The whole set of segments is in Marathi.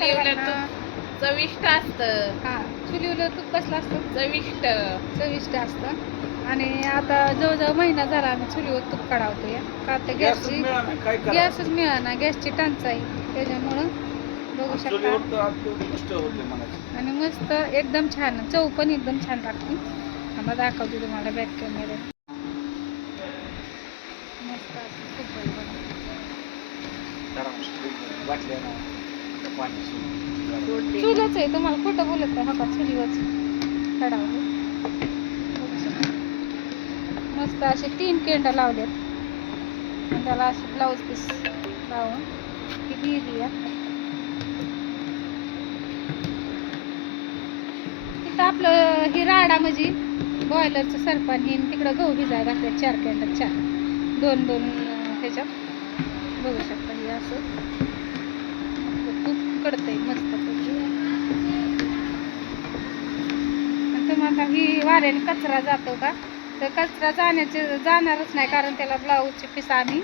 मसाला चविष्ट असतं. हा, चुलीवलं तूप कसलं असतं? चविष्ट चविष्ट असतं. आणि आता जवळजवळ महिना झाला आम्ही चुलीवर तूप काढावतो या, का तर गॅसच मिळाना, गॅसची टंचाई त्याच्यामुळं बघू शकता. आणि मस्त एकदम छान, चव पण एकदम छान लागते. आम्हाला दाखवते तुम्हाला बॅक कॅमेरा. मस्त असं खूप चुलच आहे, तुम्हाला खोटं बोलत आहे. हा चुलीवरच काढावं. मस्त असे 3 केंडा लावल्यात आणि त्याला असे ब्लाऊज पीस लावून ही दिली आहे. तिथं आपलं ही राडा म्हणजे बॉयलरचं सरपण हे, तिकडं गहू भिजायला घातले 4 केंडा, 4 2 ह्याच्यात बघू शकता. हे असं तूप कडतंय मस्त. तुम्हाला ही वाऱ्याने कचरा जातो का? तर कचरा जाणारच नाही, कारण त्याला ब्लाऊजचे पीस आम्ही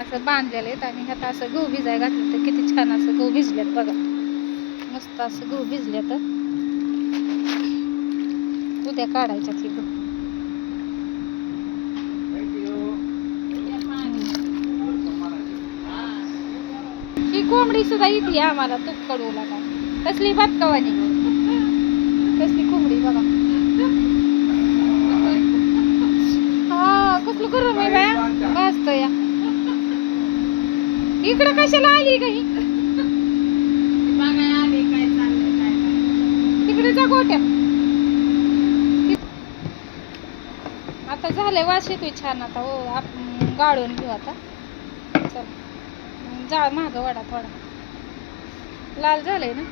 असं बांधलेले आहेत. आणि ह्यात असं गहू भिजाय घातलं तर किती छान असं गहू भिजल्यात बघा. मस्त असं गहू भिजल्या. तर उद्या काढायच्या ती गहू. ही कोंबडी सुद्धा येते आम्हाला तूप कडवला का, कसली भातकवानी, कसली कोंबडी बघा. हा, कसलं गरम आहे बाया, मस्त या. इकडं कशाला आली काही, तिकडे जा गोट्यात. आता झालंय, वास येतोय छान. आता हो, आपण गाळून घेऊ आता. चल, जाळ माग वडा थोडा लाल झालंय ना.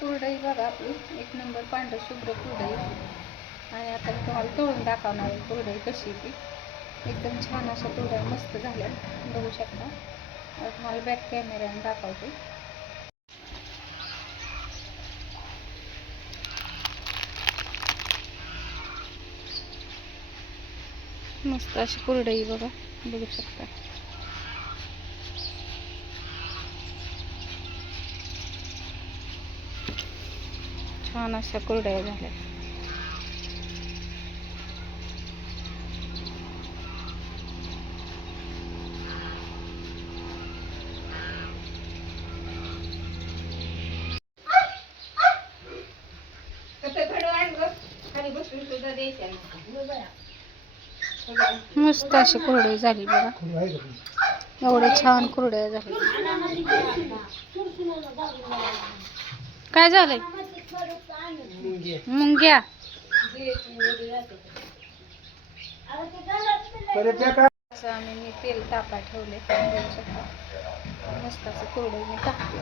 कुरडई बघा आपली एक नंबर पांढर शुभ्र कुरडई. आणि आता मी तुम्हाला तळून दाखवणार आहे कुरडई कशी ती. एकदम छान अशा कुरड्या मस्त झाल्या बघू शकता. आता तुम्हाला बॅक कॅमेऱ्याने दाखवते. मस्त अशी कुरडई बघा, बघू शकता. छान अशा कुरड्या झाल्या. मस्त अशी कुरडई झाली बघा. एवढे छान कुरड्या झाल्या. काय झालंय? मुंग्या. असं आम्ही मी तेल तापा ठेवले, बघू शकता. मस्त असं कुरडई मी टाकते.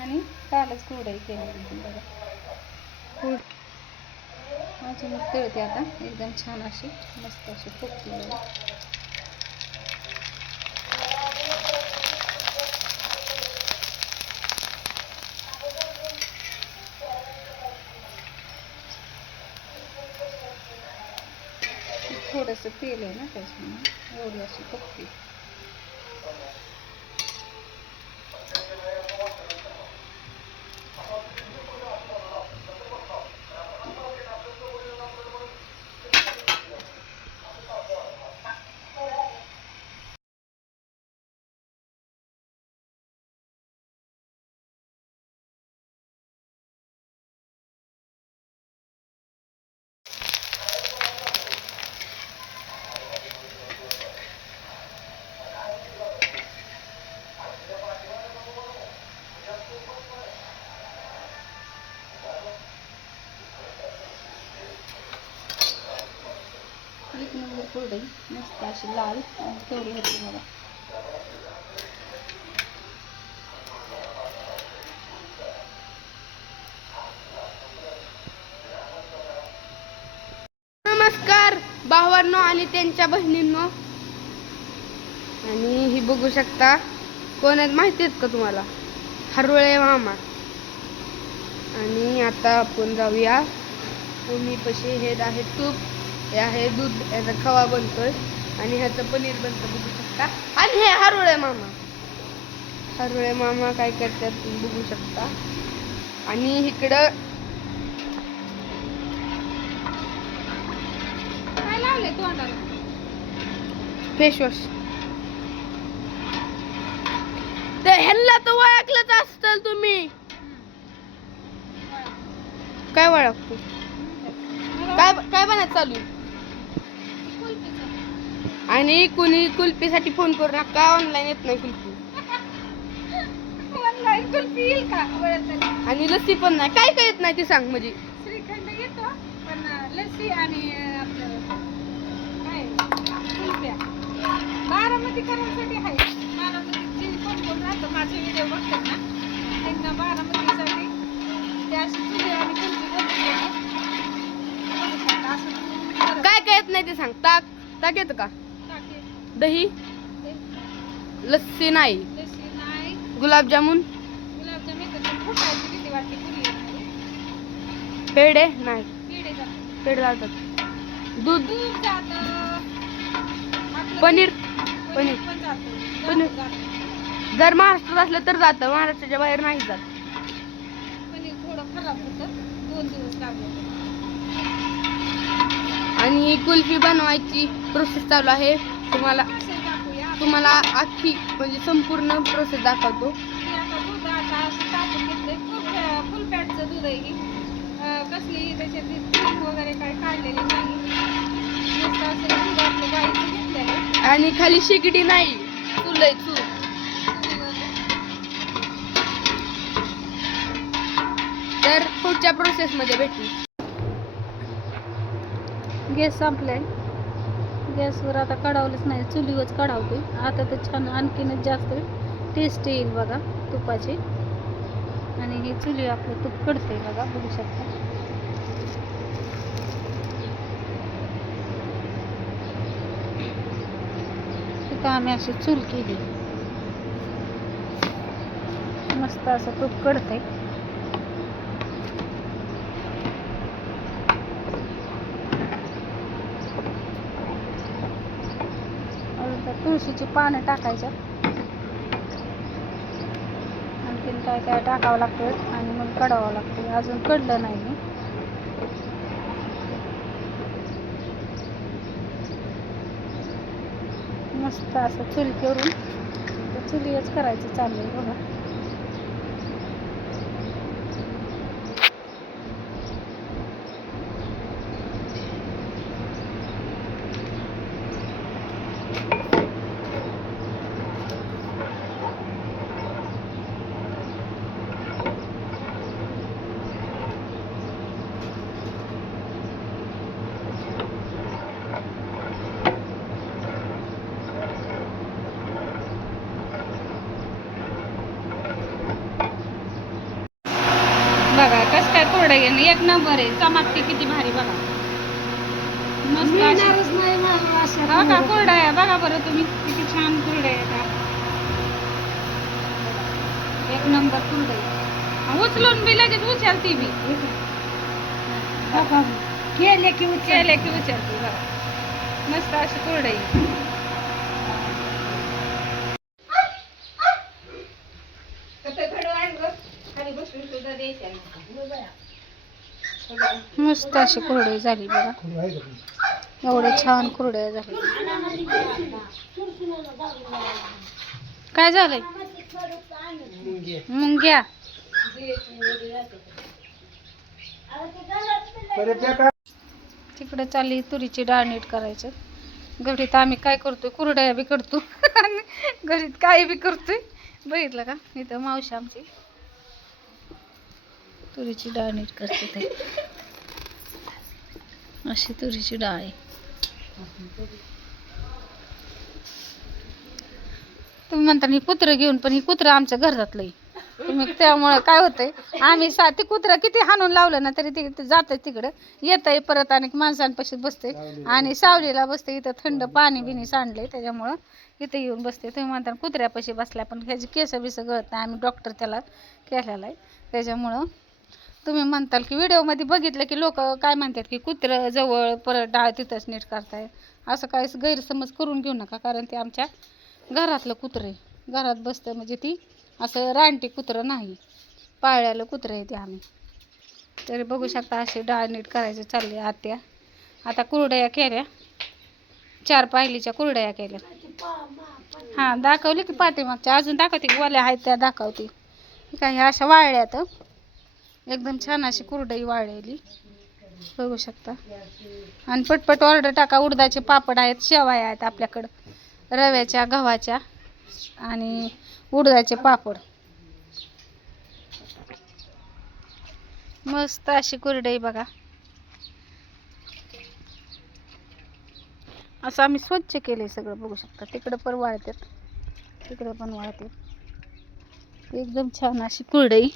आणि कालच कुरडई केली बघा. अजून तळते आता एकदम छान अशी मस्त अशी फुगते बघा. थोडंसं तेल आहे ना त्याच्यामुळे एवढी अशी फुगते. एक नंबर कुरडई मस्त अशी लाल आणि तेवढी होती बघा. नमस्कार भावांनो आणि त्यांच्या बहिणींनो. आणि ही बघू शकता कोण आहेत माहिती आहेत का तुम्हाला? हरवळे मामा. आणि आता आपण जाऊया पशी. हे आहे तूप, हे आहे दूध, याचा खवा बनतोय आणि ह्याचं पनीर बनतं बघू शकता. आणि हे हरवळे मामा काय करतात तुम्ही बघू शकता. आणि इकडं काय लावलंय तोंडाला? फेसवॉश. ते ह्यांना तर ओळखलंच असतं तुम्ही. काय ओळखतो? काय बनत चालू आहे? आणि कुणी कुल्फीसाठी फोन करू नका, ऑनलाईन येत नाही कुल्फी. ऑनलाईन कुल्फी येईल का? आणि लस्सी पण नाही. काय येत नाही ते सांग. म्हणजे श्रीखंड येतो पण लस्सी आणि आपलं काय कुल्फ्या बारामतीकरांसाठी आहे. बारामतीत जे कोण राहतं माझे व्हिडिओ बघतात ना त्यांना बारामतीसाठी ते अशी चुली आणि कुल्फी बनवली असं. काय येत नाही ते सांग. ताक येतं का? दही, लस्सी नाही, लस्सी नाही, गुलाबजामुन येतात पण फुटायची भीती वाटते. पेढे नाही. पेढे जातात, पेढे लावतात. दूध, दूध जातं, पनीर पण जातं, पनीर जर महाराष्ट्रात असलं तर जातं, महाराष्ट्राच्या बाहेर नाही जात. पनीर थोडं खराब होतं, 2 दिवस लागले. आणि कुल्फी बनवायची प्रोसेस चालू आहे. तुम्हाला अख्खी म्हणजे संपूर्ण प्रोसेस दाखवतो. आता दूध आता असं टाकून घेतलंय. फुल फॅटचं दूध आहे ही. कसली त्याच्यात क्रीम वगैरे काय काढलेली नाही. नुसतं असं दूध आपलं गाईचं घेतलेलं आहे. आणि खाली शेगडी नाही, चूल आहे, चूल. तर पुढच्या प्रोसेस मध्ये भेटू. गॅस संपलाय. गॅसवर आता कढावलंच नाही, चुलीवरच कढावतोय. आता तर छान आणखीनच जास्त टेस्ट येईल बघा तुपाची. आणि ही चुली आपलं तूप कडते बघा, बघू शकता. तिथं आम्ही अशी चूल केली, मस्त असं तूप कडते. तुळशीची पानं टाकायच्या. आणखीन काय काय टाकावं लागतं आणि मग कढावं लागतं. अजून कडलं नाही मी. मस्त असं चूल करून चुलीच करायचं चालू आहे बघा. बघा कसं काय कोरडं आहे. एक नंबर आहे. चमकते किती भारी बघा. मस्त हा का कोरडा आहे बघा बरं तुम्ही किती छान कोरडा आहे. एक नंबर कोरडा आहे. उचलून बी लगेच उचलती मी. केले की उचलते बघा. मस्त अशी कोरडा आहे. मस्त अशी कुरडई झाली बघा. एवढे छान कुरड्या झाली. काय झालंय? मुंग्या. तिकडे चालली तुरीची डाळ नीट करायचं. घरीत आम्ही काय करतोय, कुरड्या बी करतो आणि घरीत काय बी करतोय. बघितलं का? इथं मावशी आमची तुरीची डाळ नीट करते. ते अशी तुरीची डाळ आहे. तुम्ही म्हणता ही कुत्रं घेऊन, पण ही कुत्रं आमच्या घरातलं आहे. तुम्ही त्यामुळं काय होतंय आम्ही ते कुत्रा किती हाणून लावलं ना तरी ते जातंय तिकडं येतंय परत आणि माणसांपाशी बसते आणि सावलीला बसते. इथं थंड पाणी बिणी सांडलंय त्याच्यामुळं इथं येऊन बसते. तुम्ही म्हणता कुत्र्यापाशी बसल्या पण ह्याची केस बिस गळत नाही. आम्ही डॉक्टर त्याला केलेला आहे त्याच्यामुळं तुम्ही म्हणताल की व्हिडिओमध्ये बघितलं की लोक काय म्हणतात की कुत्रं जवळ परत डाळ तिथंच नीट करताय. असं काही गैरसमज करून घेऊ नका कारण ते आमच्या घरातलं कुत्रं आहे. घरात बसतं म्हणजे ती असं रानटी कुत्रं नाही पाळलेलं कुत्रं आहे ते आम्ही. तरी बघू शकता अशी डाळ नीट करायचं चालले आत्या. आता कुरडया केल्या 4 पायलीच्या कुरडया केल्या. हां दाखवली की पाठीमागच्या अजून दाखवते की वाल्या आहेत त्या दाखवते. काय ह्या अशा वाळल्यात एकदम छान अशी कुरडई वाळलेली बघू शकता. आणि पटपट ऑर्डर टाका. उडदाचे पापड आहेत, शेवाया आहेत आपल्याकडं रव्याच्या गव्हाच्या आणि उडदाचे पापड. मस्त अशी कुरडई बघा. असं आम्ही स्वच्छ केले सगळं बघू शकता. तिकडं पण वाळतात तिकडं पण वाळतात. एकदम छान अशी कुरडई.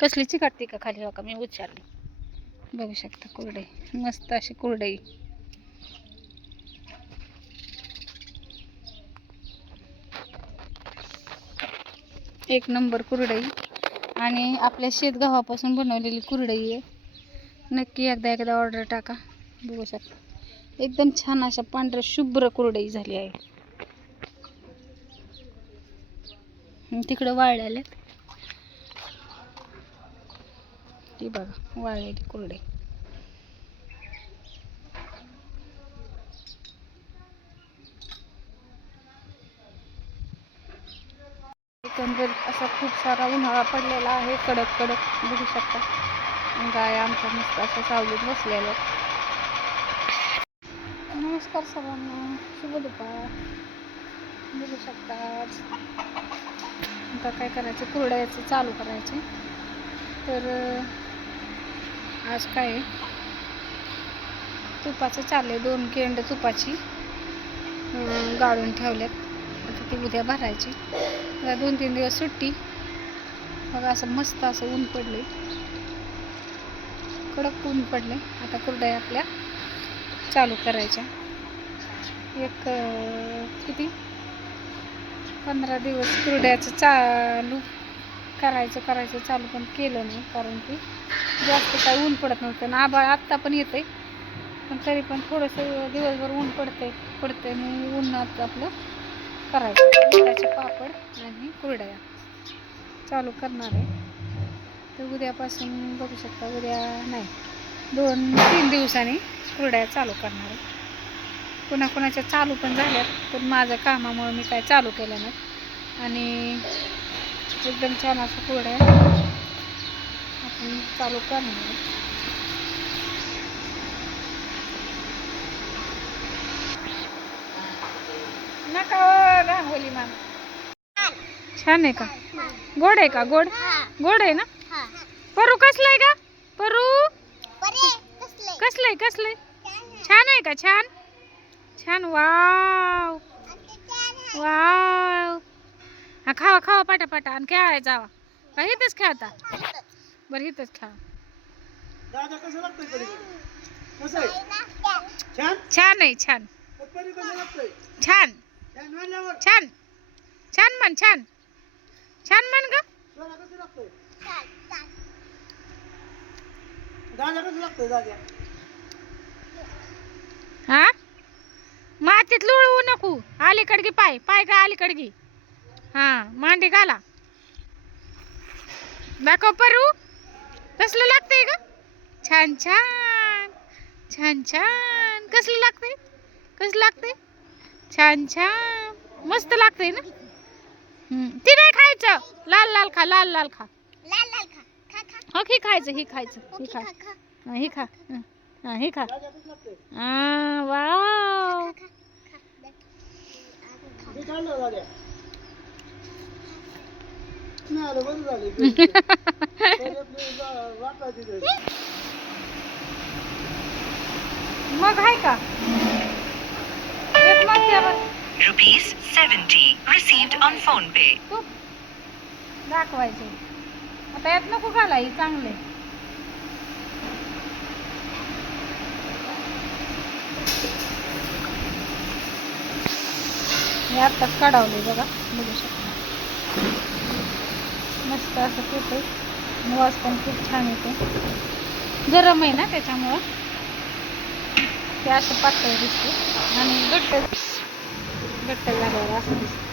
कसली चिकटते का खाली बघा मी उच्चारली बघू शकता. कुरडई मस्त अशी कुरडई. एक नंबर कुरडई आणि आपल्या शेतगव्हापासून बनवलेली कुरडई आहे. नक्की एकदा ऑर्डर टाका. बघू शकता एकदम छान अशा पांढऱ्या शुभ्र कुरडई झाली आहे. तिकडं वाळलेल्या ती बघा वाळलेली कुरडई. एकंदरीत असा खूप सारा उन्हाळा पडलेला आहे कडक कडक बघू शकता. गाय आमच्या मस्त अशा सावलीत बसलेल्या. नमस्कार सर्वांना, शुभ दुपार. बघू शकता आता काय करायचं कुरडयाचं चालू करायचे. तर आज काय तुपाचं चाललंय 2 केंड तुपाची गाळून ठेवल्यात. आता ती उद्या भरायची. 2-3 दिवस सुट्टी बघा. असं मस्त असं ऊन पडले कडक ऊन पडले. आता कुरडया आपल्या चालू करायच्या. एक किती 15 दिवस कुरड्याचं चालू करायचं चालू पण केलं नाही कारण की जास्त काही ऊन पडत नव्हतं ना. आभाळ आत्ता पण येते पण तरी पण थोडंसं दिवसभर ऊन पडते मग उन्हात आपलं करायचं. उडदाचे पापड आणि कुरडया चालू करणार आहे. तर उद्यापासून बघू शकता. उद्या नाही 2-3 दिवसांनी कुरडया चालू करणार आहे. कोणाकोणाच्या चालू पण झाल्यात पण माझ्या कामामुळे मी काय चालू केलं नाही. आणि एकदम छान असं कुरडया आपण चालू करणार आहे. नका रांगोली मॅम. छान आहे का? गोड आहे का? गोड आहे ना? परू कसलंय का? परू कसलंय छान आहे का? छान वाव वाव. हा खावा पाटा आणि खेळायला जावा का? इथंच खेळता बरं इथंच खेळा. छान आहे छान म्हण ग. हा मातीत लोळवू नको. अलीकडे पाय का अलीकडे. हा मांडी घाला. दाखव परू कसलं लागतंय ग. छान कसलं लागतंय छान मस्त लागतंय ना. ती नाही खायचं. लाल खा. हो ही खायचं ही खा. ही खा. वाव मग आहे का? ₹70 received on PhonePe. दाखवायचे. आता यात नको घालाय चांगले. हे आत्ताच काढवले बघा, बघू शकता. मस्त असं खूप आहे, वास पण खूप छान येते. गरम आहे ना त्याच्यामुळं ते असं पातळ दिसते आणि घट्ट झाल्यावर असं दिसतं.